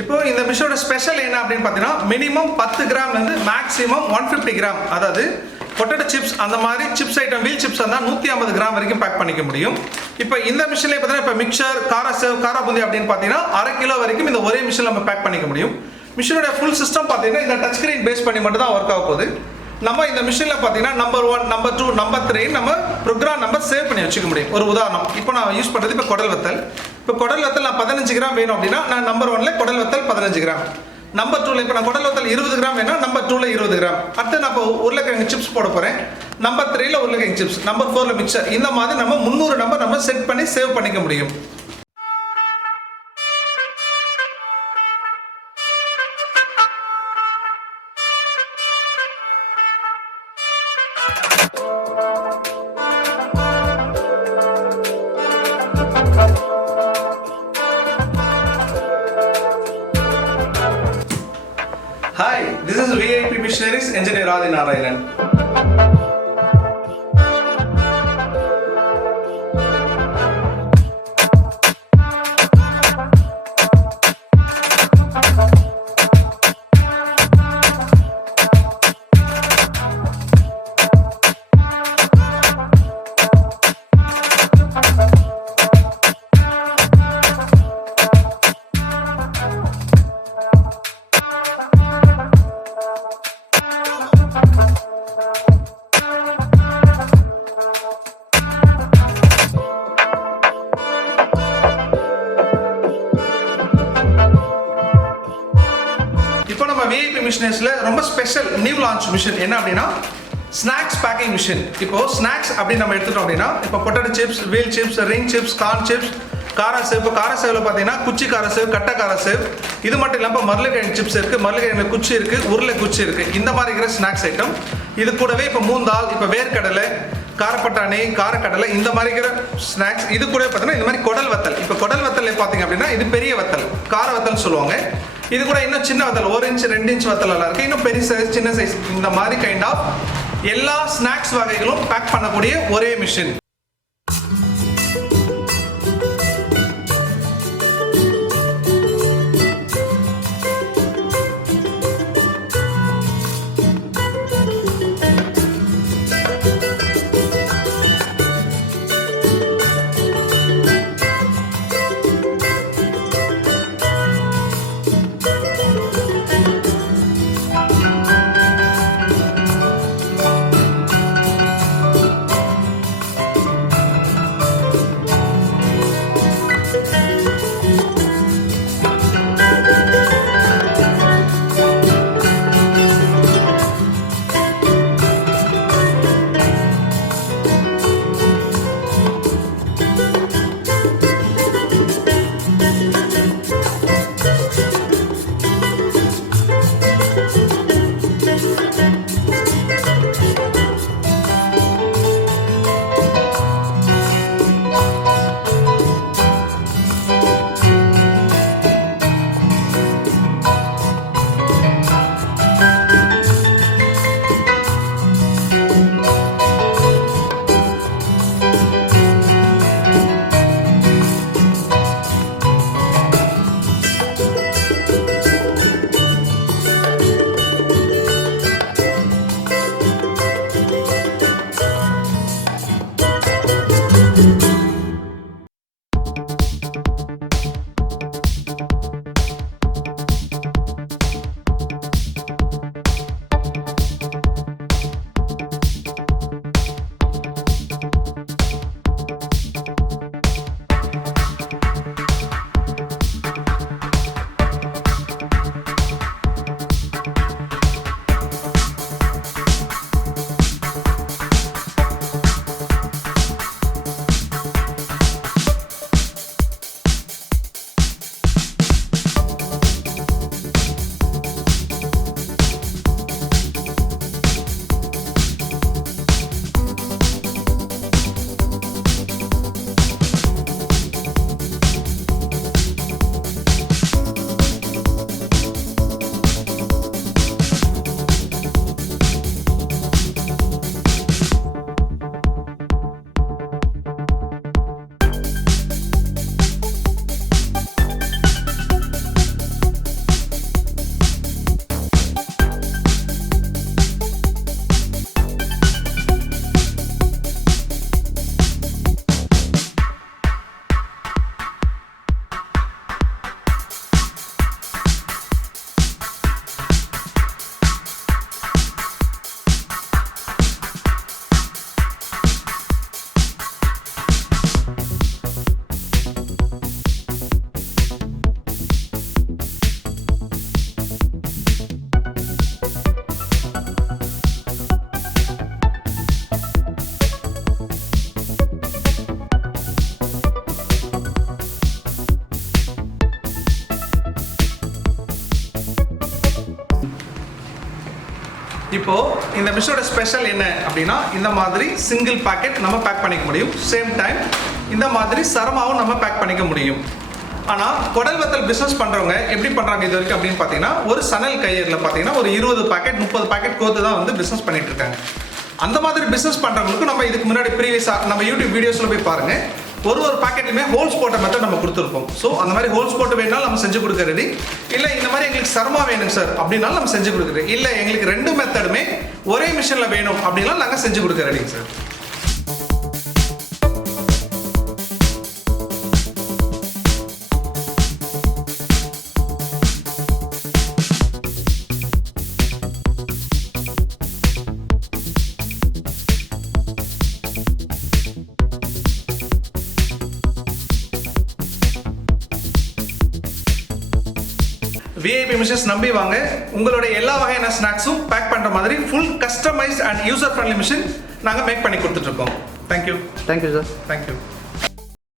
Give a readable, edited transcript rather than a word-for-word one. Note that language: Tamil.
இப்போ இந்த மிஷினோட ஸ்பெஷல் என்ன அப்படின்னு பார்த்தீங்கன்னா மினிமம் 10 கிராம்லேருந்து மேக்ஸிமம் 150 கிராம், அதாவது பொட்டேட்டோ சிப்ஸ் அந்த மாதிரி சிப்ஸ் ஐட்டம் வீல் சிப்ஸ் இருந்தால் 150 கிராம் வரைக்கும் பேக் பண்ணிக்க முடியும். இப்போ இந்த மிஷின்லேயே பார்த்தீங்கன்னா இப்போ மிக்சர் காரா பூந்தி அப்படின்னு பார்த்தீங்கன்னா 1/2 கிலோ வரைக்கும் இந்த ஒரே மிஷினில் நம்ம பேக் பண்ணிக்க முடியும். மிஷினோட ஃபுல் சிஸ்டம் பார்த்தீங்கன்னா இந்த டச் ஸ்க்ரீன் பேஸ் பண்ணி மட்டும் தான் ஒர்க் ஆக போகுது. நம்ம இந்த மிஷினில் பார்த்தீங்கன்னா நம்பர் 1, நம்பர் 2, நம்பர் 3 நம்ம ப்ரோக்ராம் நம்பர் சேவ் பண்ணி வச்சுக்க முடியும். ஒரு உதாரணம், இப்போ நான் யூஸ் பண்ணுறது இப்போ குடல் வத்தல். இப்போ குடல் வத்தல் நான் 15 கிராம் வேணும் அப்படின்னா நான் நம்பர் 1ல குடல் வத்தல் 15 கிராம், நம்பர் 2ல இப்போ நான் குடல் வத்தல் 20 கிராம் வேணும், நம்பர் 2ல 20 கிராம். அடுத்து நான் இப்போ உருளைக்கிழங்கு சிப்ஸ் போட போகிறேன், நம்பர் 3ல உருளைக்கிழங்கு சிப்ஸ், நம்பர் 4ல மிக்சர். இந்த மாதிரி நம்ம 300 நம்பர் நம்ம செட் பண்ணி சேவ் பண்ணிக்க முடியும். Hi, this is VIP Machineries Engineer Narayanan. VIP மிஷினரிஸ்ல ரொம்ப ஸ்பெஷல் நியூ லான்ச் மிஷின் என்ன அப்படின்னா ஸ்நாக்ஸ் பேக்கிங் மிஷின். இப்போ ஸ்நாக்ஸ் அப்படின்னு நம்ம எடுத்துட்டோம் அப்படின்னா இப்போ potato chips, wheel chips, ring chips, corn chips, kara sev. இப்போ காரா சேவில் பார்த்தீங்கன்னா குச்சி காரா சேவ், கட்டை காரா சேவ். இது மட்டும் இல்லாமல் மருளைக்கிழங்கு சிப்ஸ் இருக்குது, மருளைக்கிழங்கு குச்சி இருக்குது, உருளை குச்சி இருக்குது. இந்த மாதிரி இருக்கிற ஸ்நாக்ஸ் ஐட்டம். இது கூடவே இப்போ மூந்தால், இப்போ வேர்க்கடலை, காரப்பட்டாணி, காரக்கடலை, இந்த மாதிரி இருக்கிற ஸ்நாக்ஸ். இது கூட பார்த்தீங்கன்னா இந்த மாதிரி குடல் வத்தல். இப்போ குடல் வத்தல் பார்த்தீங்க அப்படின்னா இது பெரிய வத்தல், கார வத்தல் சொல்லுவாங்க. இது கூட இன்னும் சின்ன வத்தல் 1 இன்ச் 2 இன்ச் வத்தல் எல்லாம் இருக்கு. இன்னும் பெரிய சைஸ், சின்ன சைஸ், இந்த மாதிரி கைண்ட் ஆஃப் எல்லா ஸ்நாக்ஸ் வகைகளும் பேக் பண்ணக்கூடிய ஒரே மிஷின். இப்போ இந்த மிஷினோட ஸ்பெஷல் என்ன அப்படின்னா இந்த மாதிரி சிங்கிள் பாக்கெட் நம்ம பேக் பண்ணிக்க முடியும். சேம் டைம் இந்த மாதிரி சரமாவும் நம்ம பேக் பண்ணிக்க முடியும். ஆனால் குடல் வத்தல் பிஸ்னஸ் பண்ணுறவங்க எப்படி பண்ணுறாங்க இது வரைக்கும் அப்படின்னு பார்த்தீங்கன்னா ஒரு சணல் கயிறில் பார்த்தீங்கன்னா ஒரு 20 பாக்கெட் 30 பாக்கெட் கோத்து தான் வந்து பிஸ்னஸ் பண்ணிட்டு இருக்காங்க. அந்த மாதிரி பிஸ்னஸ் பண்ணுறவங்களுக்கு நம்ம இதுக்கு முன்னாடி ப்ரீவியஸாக நம்ம யூடியூப் வீடியோஸில் போய் பாருங்கள். ஒரு பாக்கெட்டுமே ஹோல்ஸ் போட்ட மெத்தட் நம்ம கொடுத்துருப்போம். ஸோ அந்த மாதிரி ஹோல்ஸ் போட்டு வேணாலும் நம்ம செஞ்சு கொடுக்க ரெடி. இல்லை இந்த மாதிரி எங்களுக்கு சரமா வேணும் சார் அப்படின்னாலும் நம்ம செஞ்சு கொடுக்குறோம். இல்லை எங்களுக்கு 2 மெத்தடுமே ஒரே மிஷினில் வேணும் அப்படின்னாலும் நாங்கள் செஞ்சு கொடுக்க ரெடிங்க சார். VIP மிஷின்ஸ் நம்பி வாங்க. உங்களுடைய எல்லா வகையான ஸ்நாக்ஸும் பேக் பண்ணுற மாதிரி full customised and user friendly machine நாங்கள் மேக் பண்ணி கொடுத்துட்ருக்கோம். தேங்க்யூ. Thank you sir. தேங்க்யூ.